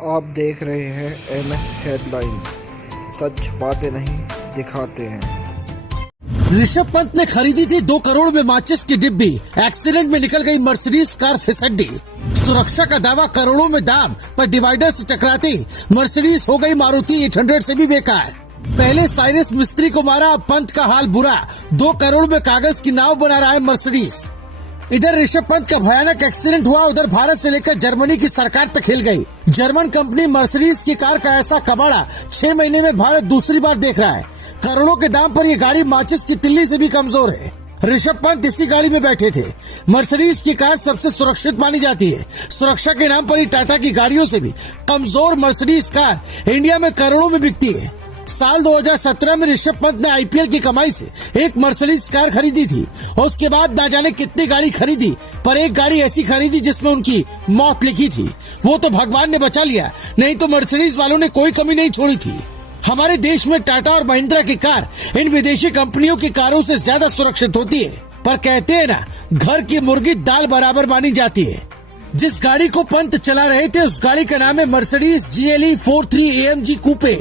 आप देख रहे हैं एमएस हेडलाइंस। सच छुपाते नहीं, दिखाते हैं। ऋषभ पंत ने खरीदी थी 2 करोड़ में माचिस की डिब्बी, एक्सीडेंट में निकल गई मर्सिडीज कार फिसड्डी। सुरक्षा का दावा करोड़ों में दाम, पर डिवाइडर से टकराती मर्सिडीज हो गई मारुति 800 से भी बेकार। पहले साइरस मिस्त्री को मारा, अब पंत का हाल बुरा, 2 करोड़ में कागज की नाव बना रहा है मर्सिडीज। इधर ऋषभ पंत का भयानक एक्सीडेंट हुआ, उधर भारत से लेकर जर्मनी की सरकार तक हिल गई। जर्मन कंपनी मर्सिडीज की कार का ऐसा कबाड़ा 6 महीने में भारत दूसरी बार देख रहा है। करोड़ों के दाम पर ये गाड़ी माचिस की तिल्ली से भी कमजोर है। ऋषभ पंत इसी गाड़ी में बैठे थे। मर्सिडीज की कार सबसे सुरक्षित मानी जाती है। सुरक्षा के नाम पर ही टाटा की गाड़ियों से भी कमजोर मर्सिडीज कार इंडिया में करोड़ों में बिकती है। साल 2017 में ऋषभ पंत ने आईपीएल की कमाई से एक मर्सिडीज कार खरीदी थी और उसके बाद ना जाने कितनी गाड़ी खरीदी, पर एक गाड़ी ऐसी खरीदी जिसमें उनकी मौत लिखी थी। वो तो भगवान ने बचा लिया, नहीं तो मर्सिडीज वालों ने कोई कमी नहीं छोड़ी थी। हमारे देश में टाटा और महिंद्रा की कार इन विदेशी कंपनियों की कारों से ज्यादा सुरक्षित होती है, पर कहते हैं ना, घर की मुर्गी दाल बराबर मानी जाती है। जिस गाड़ी को पंत चला रहे थे उस गाड़ी का नाम है मर्सिडीज GLE 43 AMG कूपे।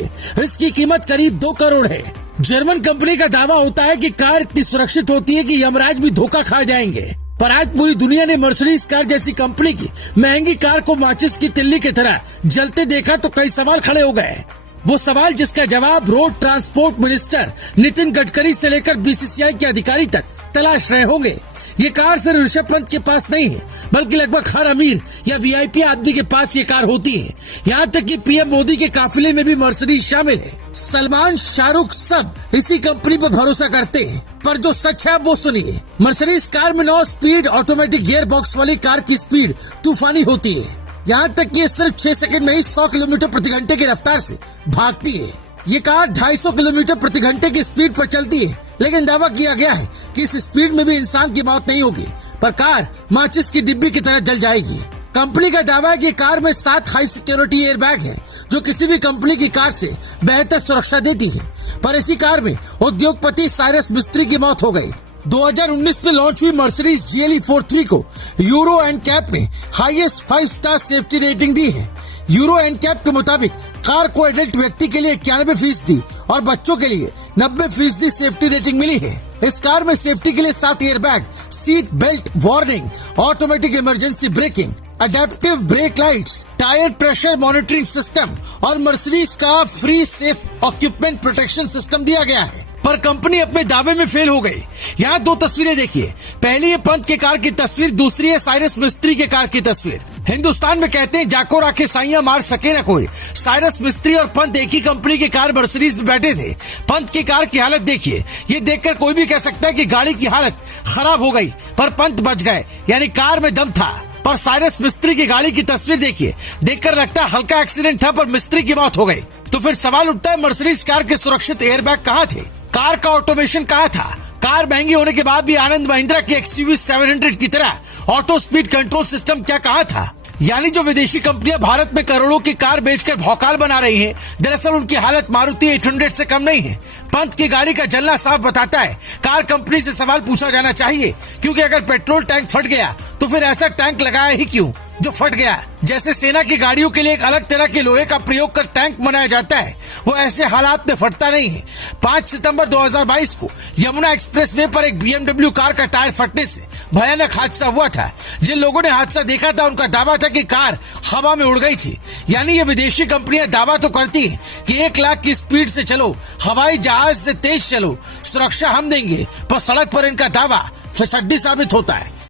इसकी कीमत करीब 2 करोड़ है। जर्मन कंपनी का दावा होता है कि कार इतनी सुरक्षित होती है कि यमराज भी धोखा खा जाएंगे, पर आज पूरी दुनिया ने मर्सिडीज कार जैसी कंपनी की महंगी कार को माचिस की तिल्ली की तरह जलते देखा तो कई सवाल खड़े हो गए। वो सवाल जिसका जवाब road transport minister Nitin Gadkari से लेकर BCCI के अधिकारी तक तलाश रहे होंगे। ये कार सिर्फ ऋषभ पंत के पास नहीं है, बल्कि लगभग हर अमीर या VIP आदमी के पास ये कार होती है। यहाँ तक कि PM मोदी के काफिले में भी मर्सिडीज शामिल है। सलमान, शाहरुख सब इसी कंपनी पर भरोसा करते हैं, पर जो सच है वो सुनिए। मर्सिडीज कार में 9 स्पीड ऑटोमेटिक गियर बॉक्स वाली कार की स्पीड तूफानी होती है। यहाँ तक कि सिर्फ 6 सेकंड में ही 100 किलोमीटर प्रति घंटे की रफ्तार से भागती है। ये कार 250 किलोमीटर प्रति घंटे की स्पीड पर चलती है, लेकिन दावा किया गया है कि इस स्पीड में भी इंसान की मौत नहीं होगी, पर कार माचिस की डिब्बी की तरह जल जाएगी। कंपनी का दावा है कि कार में 7 हाई सिक्योरिटी एयरबैग हैं, जो किसी भी कंपनी की कार से बेहतर सुरक्षा देती है। पर इसी कार में उद्योगपति साइरस मिस्त्री की मौत हो गई। 2019 में लॉन्च हुई मर्सिडीज GLE 43 को यूरो NCAP ने हाईएस्ट 5 स्टार सेफ्टी रेटिंग दी है। यूरो NCAP के मुताबिक कार को एडल्ट व्यक्ति के लिए 91% और बच्चों के लिए 90% सेफ्टी रेटिंग मिली है। इस कार में सेफ्टी के लिए 7 airbag, seat belt warning, automatic emergency breaking, adaptive break lights, tyre pressure monitoring system और मर्सिडीज का फ्री सेफ ऑक्यूपमेंट प्रोटेक्शन सिस्टम दिया गया है। पर कंपनी अपने दावे में फेल हो गई। यहाँ 2 तस्वीरें देखिए। पहली है पंत के कार की तस्वीर, दूसरी है साइरस मिस्त्री के कार की तस्वीर। हिंदुस्तान में कहते हैं जाको राखे साइयां मार सके न कोई। साइरस मिस्त्री और पंत एक ही कंपनी की कार मर्सिडीज में बैठे थे। पंत की कार की हालत देखिए। ये देखकर कोई भी कह सकता है कि गाड़ी की हालत खराब हो गई, पर पंत बच गए, यानी कार में दम था। पर साइरस मिस्त्री की गाड़ी की तस्वीर देखिए, देखकर लगता है हल्का एक्सीडेंट था, पर मिस्त्री की मौत हो गई। तो फिर सवाल उठता है, मर्सिडीज कार के सुरक्षित एयरबैग कहाँ थे? कार का ऑटोमेशन कहाँ था? कार महंगी होने के बाद भी आनंद महिंद्रा की XUV 700 की तरह ऑटो स्पीड कंट्रोल सिस्टम क्या कहाँ था? यानी जो विदेशी कंपनियां भारत में करोड़ों की कार बेचकर भौकाल बना रही हैं, दरअसल उनकी हालत मारुति 800 से कम नहीं है। पंत की गाड़ी का जलना साफ बताता है। कार कंपनी से सवाल पूछा जाना चाहिए, क्योंकि अगर पेट्रोल टैंक फट गया तो फिर ऐसा टैंक लगाया ही क्यों जो फट गया? जैसे सेना की गाड़ियों के लिए एक अलग तरह के लोहे का प्रयोग कर टैंक बनाया जाता है, वो ऐसे हालात में फटता नहीं है। 5 सितंबर 2022 को यमुना एक्सप्रेस वे पर एक BMW कार का टायर फटने से भयानक हादसा हुआ था। जिन लोगों ने हादसा देखा था उनका दावा था कि कार हवा में उड़ गई थी। यानी ये विदेशी कंपनियां दावा तो करती हैं कि 1 लाख की स्पीड से चलो, हवाई जहाज से तेज चलो, सुरक्षा हम देंगे, पर सड़क पर इनका दावा फिसड्डी साबित होता है।